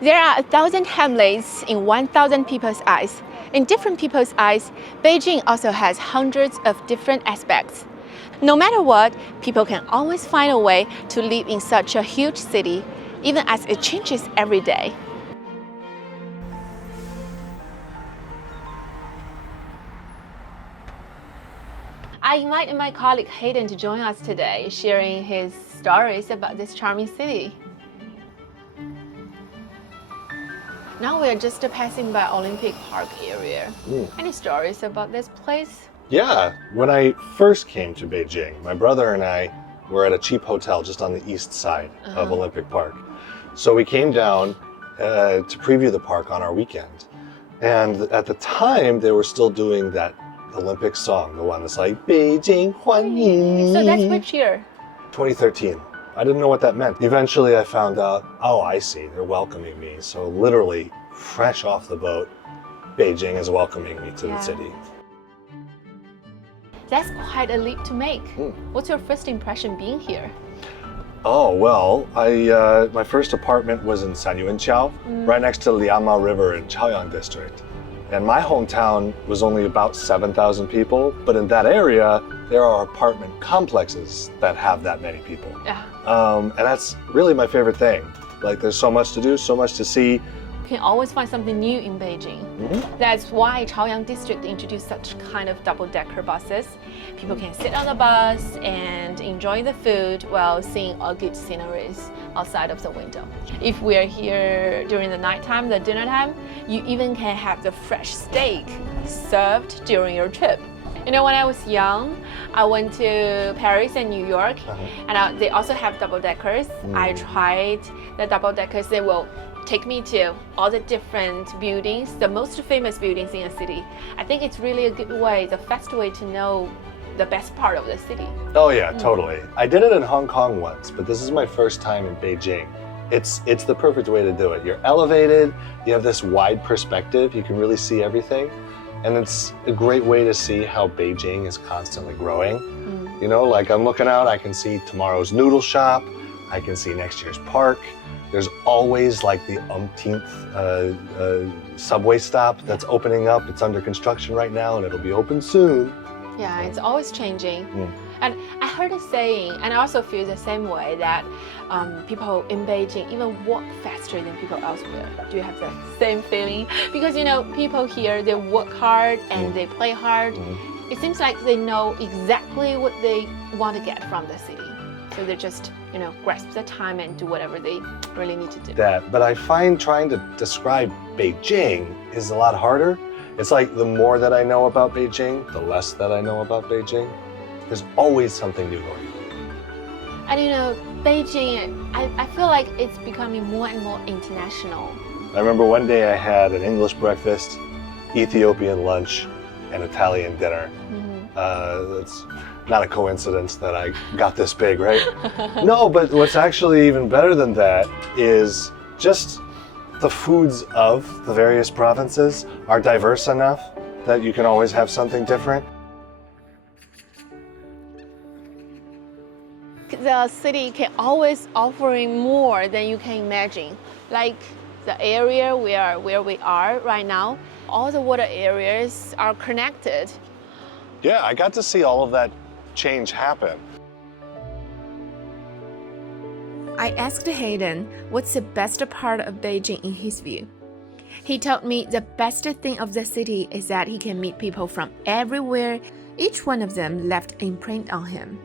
There are 1,000 hamlets in 1,000 people's eyes. In different people's eyes, Beijing also has hundreds of different aspects. No matter what, people can always find a way to live in such a huge city, even as it changes every day. I invited my colleague Hayden to join us today, sharing his stories about this charming city. Now we are just passing by Olympic Park area. Any stories about this place? Yeah, when I first came to Beijing, my brother and I were at a cheap hotel just on the east side of Olympic Park. So we came down to preview the park on our weekend. And at the time, they were still doing that Olympic song, the one that's like, Beijing 欢迎. So that's which year? 2013. I didn't know what that meant. Eventually I found out, oh, I see, they're welcoming me. So literally, fresh off the boat, Beijing is welcoming me to the city. That's quite a leap to make. What's your first impression being here? Oh, well, my first apartment was in Sanyuanqiao, right next to Liangma River in Chaoyang district. And my hometown was only about 7,000 people, but in that area, there are apartment complexes that have that many people. And that's really my favorite thing. Like, there's so much to do, so much to see. You can always find something new in Beijing. That's why Chaoyang district introduced such kind of double-decker buses. People can sit on the bus and enjoy the food while seeing all good sceneries outside of the window. If we're here during the nighttime, the dinner time, you even can have the fresh steak served during your trip. You know, when I was young, I went to Paris and New York, and they also have double-deckers. I tried the double-deckers. They will take me to all the different buildings, the most famous buildings in a city. I think it's really a good way, the fast way to know the best part of the city. Oh yeah, totally. I did it in Hong Kong once, but this is my first time in Beijing. It's the perfect way to do it. You're elevated, you have this wide perspective, you can really see everything. And it's a great way to see how Beijing is constantly growing. You know, like I'm looking out, I can see tomorrow's noodle shop, I can see next year's park. There's always like the umpteenth subway stop that's opening up. It's under construction right now and it'll be open soon. Yeah, it's always changing. And I heard a saying, and I also feel the same way, that people in Beijing even walk faster than people elsewhere. Do you have the same feeling? Because, you know, people here, they work hard and they play hard. It seems like they know exactly what they want to get from the city. So they just, you know, grasp the time and do whatever they really need to do. But I find trying to describe Beijing is a lot harder. It's like the more that I know about Beijing, the less that I know about Beijing. There's always something new going on. And you know, Beijing, I feel like it's becoming more and more international. I remember one day I had an English breakfast, Ethiopian lunch, and Italian dinner. It's not a coincidence that I got this big, right? No, but what's actually even better than that is just the foods of the various provinces are diverse enough that you can always have something different. The city can always offer more than you can imagine. Like the area where we are right now, all the water areas are connected. Yeah, I got to see all of that change happen. I asked Hayden what's the best part of Beijing in his view. He told me the best thing of the city is that he can meet people from everywhere. Each one of them left an imprint on him.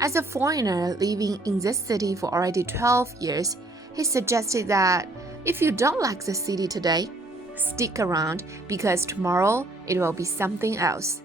As a foreigner living in this city for already 12 years, he suggested that if you don't like the city today, stick around because tomorrow it will be something else.